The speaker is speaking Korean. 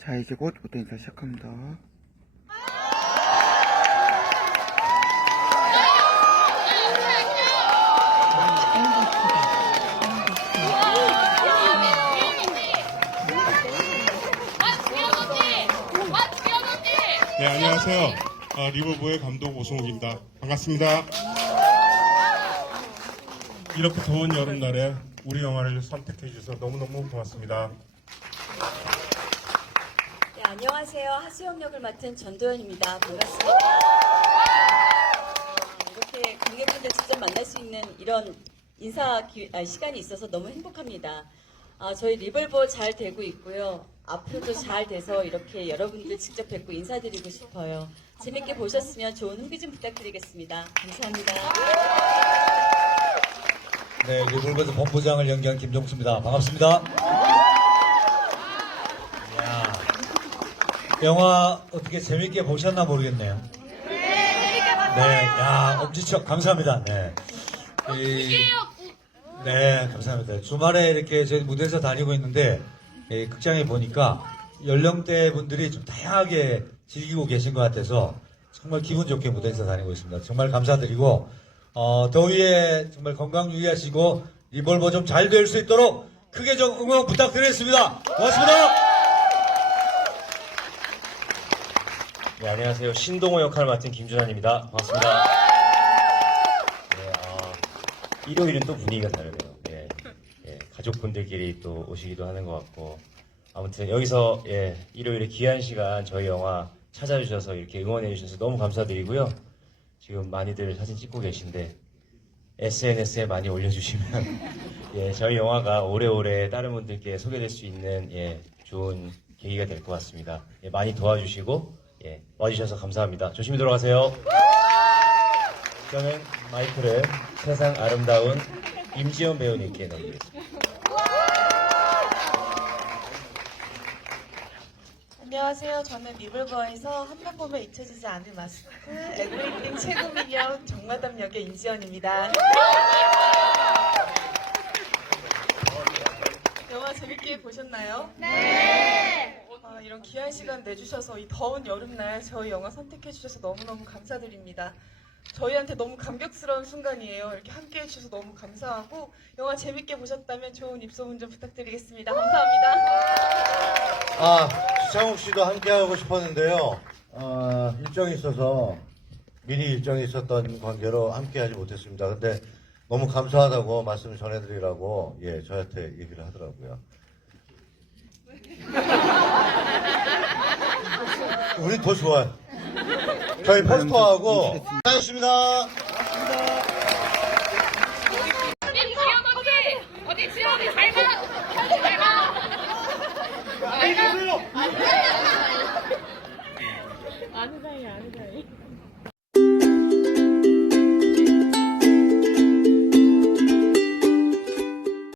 자, 이제 곧 무대 인사 시작합니다. 네, 안녕하세요. 어, 리버보의 감독 오승욱입니다. 반갑습니다. 이렇게 더운 여름날에 우리 영화를 선택해 주셔서 너무너무 고맙습니다. 네, 안녕하세요. 하수영 역을 맡은 전도연입니다. 반갑습니다. 이렇게 관객분들 직접 만날 수 있는 이런 인사 기- 아, 시간이 있어서 너무 행복합니다. 아, 저희 리벌버 잘 되고 있고요. 앞으로도 잘 돼서 이렇게 여러분들 직접 뵙고 인사드리고 싶어요. 재밌게 보셨으면 좋은 후기 좀 부탁드리겠습니다. 감사합니다. 네, 리볼버드 본부장을 연기한 김종수입니다. 반갑습니다. 이야, 영화 어떻게 재밌게 보셨나 모르겠네요. 네, 야, 엄지척 감사합니다. 네. 이- 네, 감사합니다. 주말에 이렇게 저희 무대에서 다니고 있는데 이 극장에 보니까 연령대 분들이 좀 다양하게 즐기고 계신 것 같아서 정말 기분 좋게 무대에서 다니고 있습니다. 정말 감사드리고 어, 더위에 정말 건강 유의하시고 리볼버 좀 잘 될 수 있도록 크게 좀 응원 부탁드리겠습니다. 고맙습니다. 네, 안녕하세요. 신동호 역할을 맡은 김준환입니다. 반갑습니다. 네, 아, 일요일은 또 분위기가 다르네요. 예, 예, 가족분들끼리 또 오시기도 하는 것 같고. 아무튼 여기서 예, 일요일에 귀한 시간 저희 영화 찾아주셔서 이렇게 응원해 주셔서 너무 감사드리고요. 지금 많이들 사진 찍고 계신데 SNS에 많이 올려주시면 예, 저희 영화가 오래오래 다른 분들께 소개될 수 있는 예, 좋은 계기가 될 것 같습니다. 예, 많이 도와주시고 예, 와주셔서 감사합니다. 조심히 돌아가세요. 저는 마이크를 세상 아름다운 임지연 배우님께 넘기겠습니다. 안녕하세요. 저는 리블버에서 한번 보면 잊혀지지 않을 마스크 에브리띵 최고 미녀 정마담 역의 임지연입니다. 영화 재밌게 보셨나요? 네. 아, 이런 귀한 시간 내주셔서 이 더운 여름날 저희 영화 선택해 주셔서 너무너무 감사드립니다. 저희한테 너무 감격스러운 순간이에요. 이렇게 함께 해주셔서 너무 감사하고 영화 재밌게 보셨다면 좋은 입소문 좀 부탁드리겠습니다. 감사합니다. 아, 주창욱 씨도 함께 하고 싶었는데요. 어, 일정이 있어서 미리 일정이 있었던 관계로 함께 하지 못했습니다. 근데 너무 감사하다고 말씀을 전해드리라고 예 저한테 얘기를 하더라고요. 우리 더 좋아요. 저희 포스터하고 고맙습니다. 어디 지연 언니! 어디 지연 언니 잘 가! 잘 가! 잘 가! 아는 사이 아는 사이.